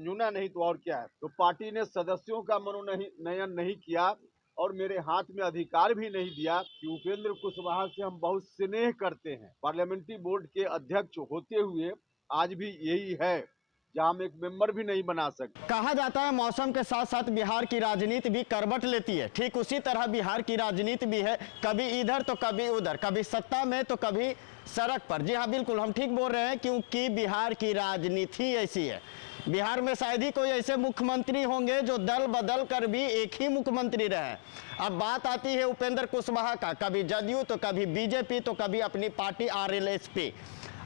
झुंझुना नहीं तो और क्या है। तो पार्टी ने सदस्यों का मनोनयन नहीं किया और मेरे हाथ में अधिकार भी नहीं दिया कि उपेंद्र कुशवाहा से हम बहुत स्नेह करते हैं। पार्लियामेंट्री बोर्ड के अध्यक्ष होते हुए आज भी यही है जहां हम एक मेंबर भी नहीं बना सकते। कहा जाता है मौसम के साथ साथ बिहार की राजनीति भी करवट लेती है, ठीक उसी तरह बिहार की राजनीति भी है, कभी इधर तो कभी उधर, कभी सत्ता में तो कभी सड़क पर। जी हाँ, बिल्कुल हम ठीक बोल रहे हैं, क्योंकि बिहार की राजनीति ऐसी है। बिहार में शायद ही कोई ऐसे मुख्यमंत्री होंगे जो दल बदल कर भी एक ही मुख्यमंत्री रहे। अब बात आती है उपेंद्र कुशवाहा का, कभी जदयू तो कभी बीजेपी तो कभी अपनी पार्टी आरएलएसपी।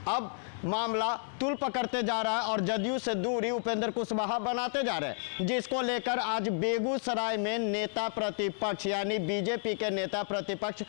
अब मामला तुल पकड़ते जा रहा है और जदयू से दूरी उपेंद्र कुशवाहा बनाते जा रहे हैं, जिसको लेकर आज बेगूसराय में नेता प्रतिपक्ष यानी बीजेपी के नेता प्रतिपक्ष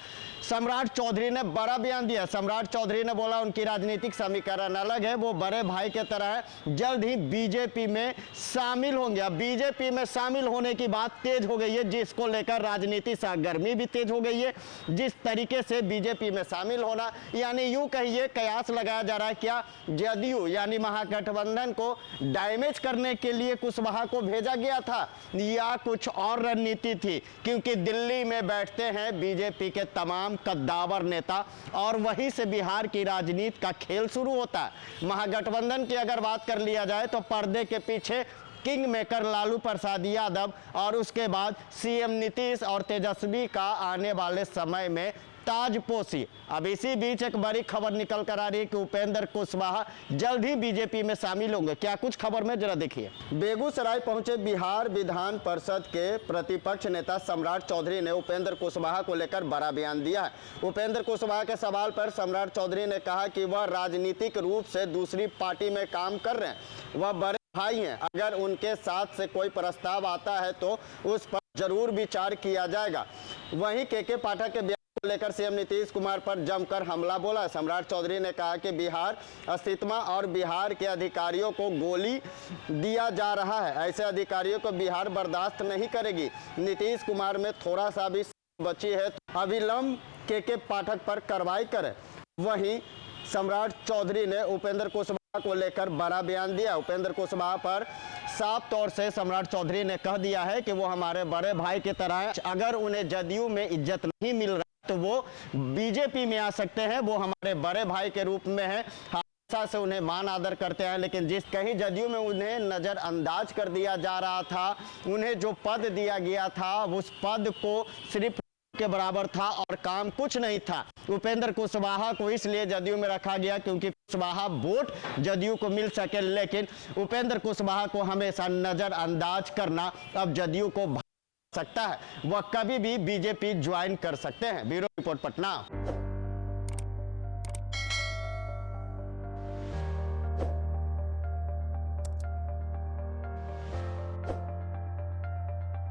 सम्राट चौधरी ने बड़ा बयान दिया। सम्राट चौधरी ने बोला उनकी राजनीतिक समीकरण अलग है, वो बड़े भाई के तरह है, जल्द ही बीजेपी में शामिल होंगे। अब बीजेपी में शामिल होने की बात तेज हो गई है, जिसको लेकर राजनीति सरगर्मी भी तेज हो गई है। जिस तरीके से बीजेपी में शामिल होना, यानी यूं कहिए कयास लगाया जा रहा है क्या जदयू यानी महागठबंधन को डैमेज करने के लिए कुशवाहा को भेजा गया था या कुछ और रणनीति थी, क्योंकि दिल्ली में बैठते हैं बीजेपी के तमाम कद्दावर नेता और वहीं से बिहार की राजनीति का खेल शुरू होता है। महागठबंधन की अगर बात कर लिया जाए तो पर्दे के पीछे किंग मेकर लालू प्रसाद यादव और उसके बाद सीएम नीतीश और तेजस्वी का आने वाले समय में ताजपोशी। अब इसी बीच एक बड़ी खबर निकल कर आ रही है कि उपेंद्र कुशवाहा जल्द ही बीजेपी में शामिल होंगे। क्या कुछ खबर में जरा देखिए। बेगूसराय पहुंचे बिहार विधान परिषद के प्रतिपक्ष नेता सम्राट चौधरी ने उपेंद्र कुशवाहा को लेकर बड़ा बयान दिया है। उपेंद्र कुशवाहा के सवाल पर सम्राट चौधरी ने कहा कि वह राजनीतिक रूप से दूसरी पार्टी में काम कर रहे हैं, वह बड़े भाई हैं, अगर उनके साथ से कोई प्रस्ताव आता है तो उस पर जरूर विचार किया जाएगा। वहीं के पाठक के को लेकर सीएम नीतीश कुमार पर जमकर हमला बोला। सम्राट चौधरी ने कहा कि बिहार अस्तित्व और बिहार के अधिकारियों को गोली दिया जा रहा है, ऐसे अधिकारियों को बिहार बर्दाश्त नहीं करेगी। नीतीश कुमार में थोड़ा सा भी बची है तो अविलंब के पाठक पर कार्रवाई करे। वहीं सम्राट चौधरी ने उपेंद्र कुशवाहा को लेकर बड़ा बयान दिया। उपेंद्र कुशवाहा पर साफ तौर से सम्राट चौधरी ने कह दिया है कि वो हमारे बड़े भाई की तरह है, अगर उन्हें जदयू में इज्जत नहीं मिल रहा तो वो बीजेपी में आ सकते हैं, वो हमारे बड़े भाई के रूप में है, हमेशा से उन्हें मान आदर करते हैं। लेकिन जिस कहीं जदयू में उन्हें नजरअंदाज कर दिया जा रहा था, उन्हें जो पद दिया गया था उस पद को सिर्फ के बराबर था और काम कुछ नहीं था। उपेंद्र कुशवाहा को इसलिए जदयू में रखा गया क्योंकि कुशवाहा वोट जदयू को मिल सके, लेकिन उपेंद्र कुशवाहा को हमेशा नजरअंदाज करना अब जदयू को सकता है, वह कभी भी बीजेपी ज्वाइन कर सकते हैं। Bureau report Patna.